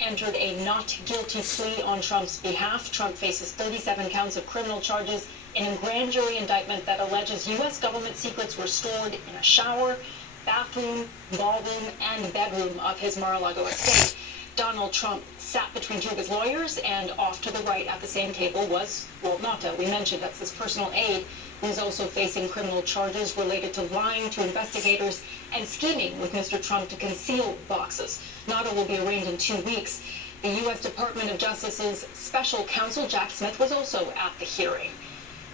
entered a not guilty plea on Trump's behalf. Trump faces 37 counts of criminal charges in a grand jury indictment that alleges U.S. government secrets were stored in a shower, bathroom, ballroom, and bedroom of his Mar-a-Lago estate. Donald Trump sat between two of his lawyers, and off to the right at the same table was, well, Nata, we mentioned, that's his personal aide, who's also facing criminal charges related to lying to investigators and scheming with Mr. Trump to conceal boxes. Nata will be arraigned in 2 weeks. The U.S. Department of Justice's special counsel, Jack Smith, was also at the hearing.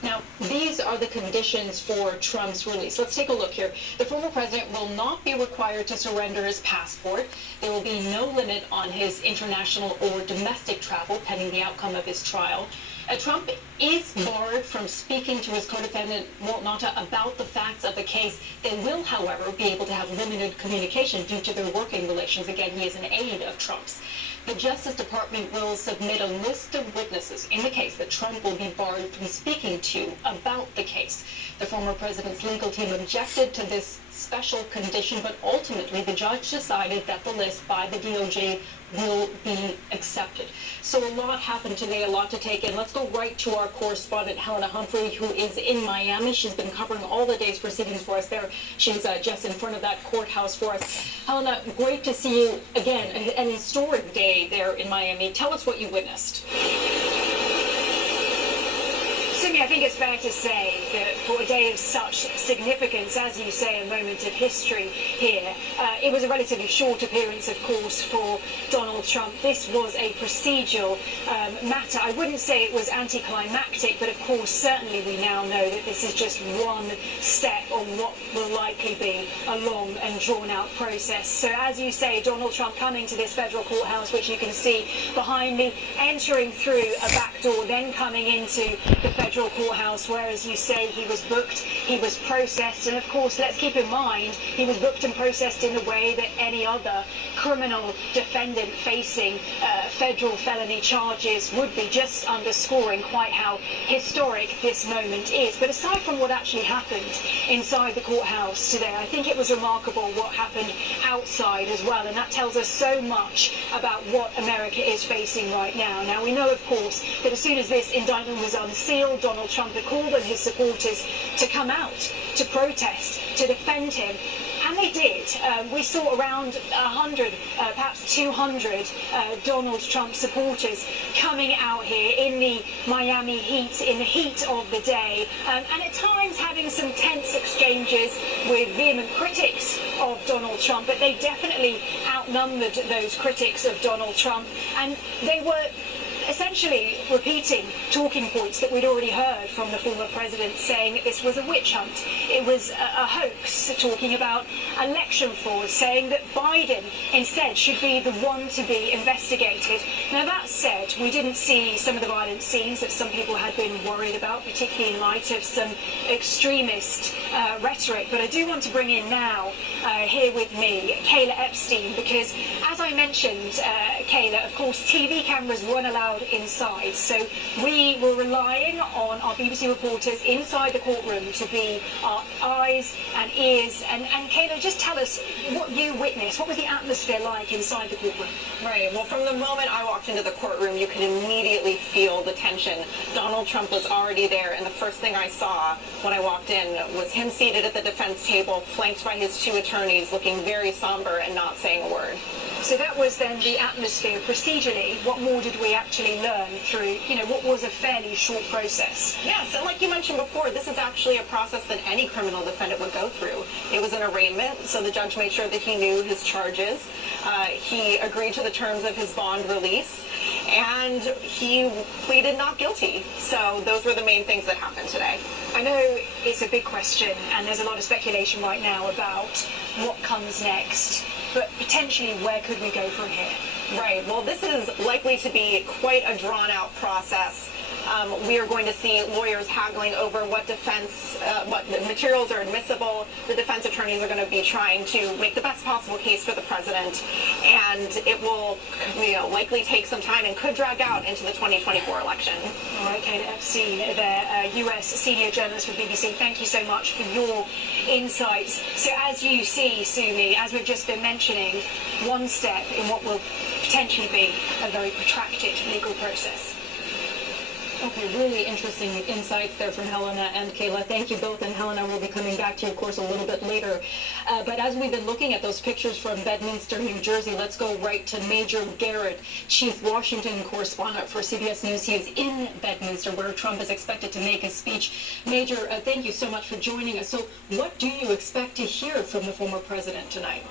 Now, these are the conditions for Trump's release. Let's take a look here. The former president will not be required to surrender his passport. There will be no limit on his international or domestic travel pending the outcome of his trial. Trump is barred from speaking to his co-defendant, Walt Nata, about the facts of the case. They will, however, be able to have limited communication due to their working relations. Again, he is an aide of Trump's. The Justice Department will submit a list of witnesses in the case that Trump will be barred from speaking to about the case. The former president's legal team objected to this special condition, but ultimately the judge decided that the list by the DOJ will be accepted. So a lot happened today, a lot to take in. Let's go right to our correspondent, Helena Humphrey, who is in Miami. She's been covering all the day's proceedings for us there. She's just in front of that courthouse for us. Helena, great to see you again. An historic day there in Miami. Tell us what you witnessed. I think it's fair to say that for a day of such significance, as you say, a moment of history here, it was a relatively short appearance, of course, for Donald Trump. This was a procedural matter. I wouldn't say it was anticlimactic, but of course, certainly we now know that this is just one step on what will likely be a long and drawn-out process. So as you say, Donald Trump coming to this federal courthouse, which you can see behind me, entering through a back door, then coming into the federal courthouse where, as you say, he was booked, he was processed, and of course, let's keep in mind, he was booked and processed in the way that any other criminal defendant facing federal felony charges would be, just underscoring quite how historic this moment is. But aside from what actually happened inside the courthouse today, I think it was remarkable what happened outside as well, and that tells us so much about what America is facing right now. Now, we know, of course, that as soon as this indictment was unsealed, Donald Trump had called on his supporters to come out, to protest, to defend him. And they did. We saw around 100, perhaps 200 Donald Trump supporters coming out here in the Miami heat, in the heat of the day, and at times having some tense exchanges with vehement critics of Donald Trump, but they definitely outnumbered those critics of Donald Trump, and they were essentially repeating talking points that we'd already heard from the former president, saying that this was a witch hunt, it was a hoax, talking about election fraud, saying that Biden instead should be the one to be investigated. Now, that said, we didn't see some of the violent scenes that some people had been worried about, particularly in light of some extremist rhetoric. But I do want to bring in now, here with me, Kayla Epstein, because as I mentioned, Kayla, of course, TV cameras weren't allowed inside, so we were relying on our BBC reporters inside the courtroom to be our eyes and ears. And Kayla, just tell us what you witnessed. What was the atmosphere like inside the courtroom? Right. Well, from the moment I walked into the courtroom, you could immediately feel the tension. Donald Trump was already there, and the first thing I saw when I walked in was him seated at the defense table, flanked by his two attorneys, looking very somber and not saying a word. So that was then the atmosphere. Procedurally, what more did we actually learn through, what was a fairly short process? Yes, and like you mentioned before, this is actually a process that any criminal defendant would go through. It was an arraignment, so the judge made sure that he knew his charges. He agreed to the terms of his bond release, and he pleaded not guilty. So those were the main things that happened today. I know it's a big question, and there's a lot of speculation right now about what comes next. But potentially, where could we go from here? Right. Well, this is likely to be quite a drawn-out process. We are going to see lawyers haggling over what what materials are admissible. The defense attorneys are going to be trying to make the best possible case for the president, and it will, likely take some time and could drag out into the 2024 election. All right, Kate Epstein, there, US senior journalist for BBC. Thank you so much for your insights. So as you see, Sumi, as we've just been mentioning, one step in what will potentially be a very protracted legal process. Okay, really interesting insights there from Helena and Kayla. Thank you both, and Helena will be coming back to you, of course, a little bit later. But as we've been looking at those pictures from Bedminster, New Jersey, let's go right to Major Garrett, Chief Washington correspondent for CBS News. He is in Bedminster, where Trump is expected to make his speech. Major, thank you so much for joining us. So what do you expect to hear from the former president tonight?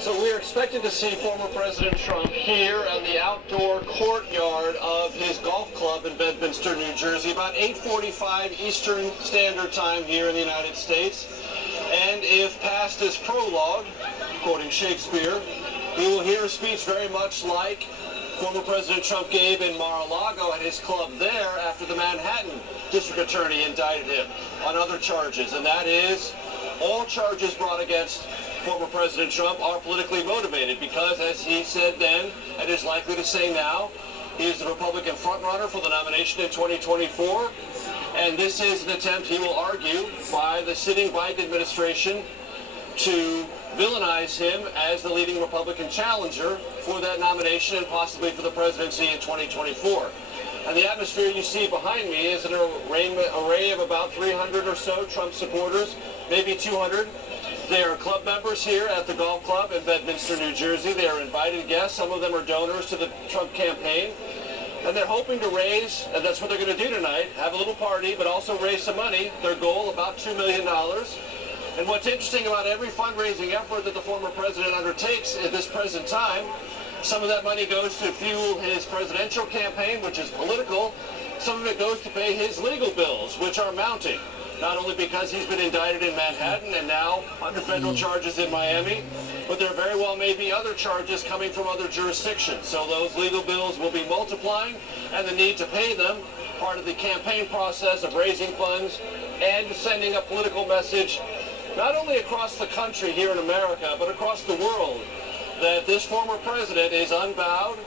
So we're expected to see former President Trump here in the outdoor courtyard of his golf club in Bedminster, New Jersey, about 8:45 Eastern Standard Time here in the United States. And if passed as prologue, quoting Shakespeare, we will hear a speech very much like former President Trump gave in Mar-a-Lago at his club there after the Manhattan District Attorney indicted him on other charges, and that is all charges brought against former President Trump are politically motivated because, as he said then and is likely to say now, he is the Republican frontrunner for the nomination in 2024, and this is an attempt, he will argue, by the sitting Biden administration to villainize him as the leading Republican challenger for that nomination and possibly for the presidency in 2024. And the atmosphere you see behind me is an array of about 300 or so Trump supporters, maybe 200. They are club members here at the golf club in Bedminster, New Jersey. They are invited guests. Some of them are donors to the Trump campaign. And they're hoping to raise, and that's what they're going to do tonight, have a little party, but also raise some money. Their goal, about $2 million. And what's interesting about every fundraising effort that the former president undertakes at this present time, some of that money goes to fuel his presidential campaign, which is political. Some of it goes to pay his legal bills, which are mounting. Not only because he's been indicted in Manhattan and now under federal charges in Miami, but there very well may be other charges coming from other jurisdictions. So those legal bills will be multiplying, and the need to pay them, part of the campaign process of raising funds and sending a political message, not only across the country here in America, but across the world, that this former president is unbowed,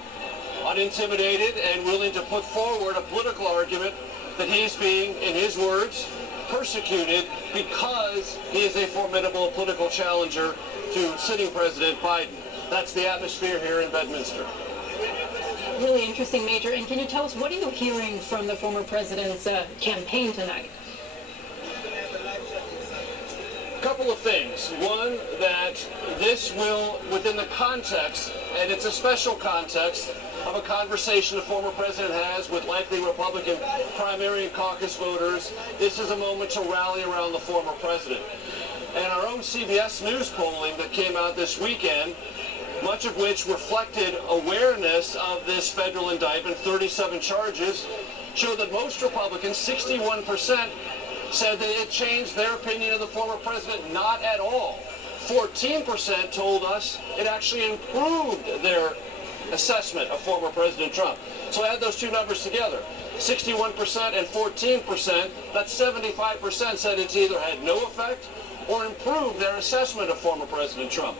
unintimidated, and willing to put forward a political argument that he's being, in his words, persecuted because he is a formidable political challenger to sitting President Biden. That's the atmosphere here in Bedminster. Really interesting, Major. And can you tell us, what are you hearing from the former president's campaign tonight? A couple of things. One, that this will, within the context, and it's a special context, of a conversation the former president has with likely Republican primary and caucus voters, this is a moment to rally around the former president. And our own CBS News polling that came out this weekend, much of which reflected awareness of this federal indictment, 37 charges, showed that most Republicans, 61%, said that it changed their opinion of the former president. Not at all. 14% told us it actually improved their assessment of former President Trump. So add those two numbers together. 61% and 14%, that's 75% said it's either had no effect or improved their assessment of former President Trump.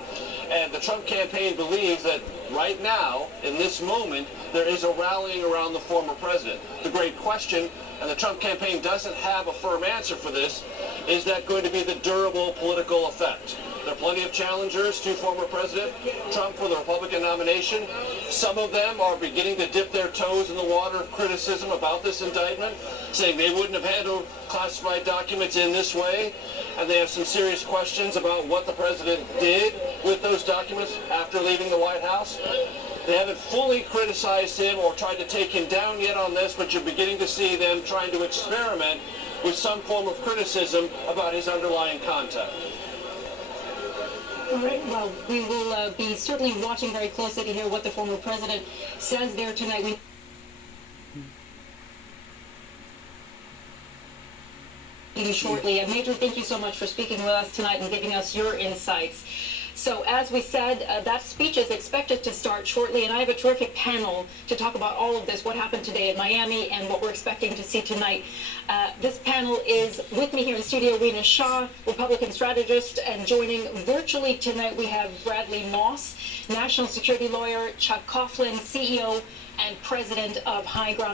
And the Trump campaign believes that right now, in this moment, there is a rallying around the former president. The great question, and the Trump campaign doesn't have a firm answer for this, is that going to be the durable political effect? There are plenty of challengers to former President Trump for the Republican nomination. Some of them are beginning to dip their toes in the water of criticism about this indictment, saying they wouldn't have handled classified documents in this way. And they have some serious questions about what the president did with those documents after leaving the White House. They haven't fully criticized him or tried to take him down yet on this, but you're beginning to see them trying to experiment with some form of criticism about his underlying conduct. All right, well, we will be certainly watching very closely to hear what the former president says there tonight. Shortly. Major, thank you so much for speaking with us tonight and giving us your insights. So as we said, that speech is expected to start shortly, and I have a terrific panel to talk about all of this, what happened today in Miami and what we're expecting to see tonight. This panel is with me here in studio, Rena Shah, Republican strategist, and joining virtually tonight we have Bradley Moss, national security lawyer, Chuck Coughlin, CEO and president of High Ground.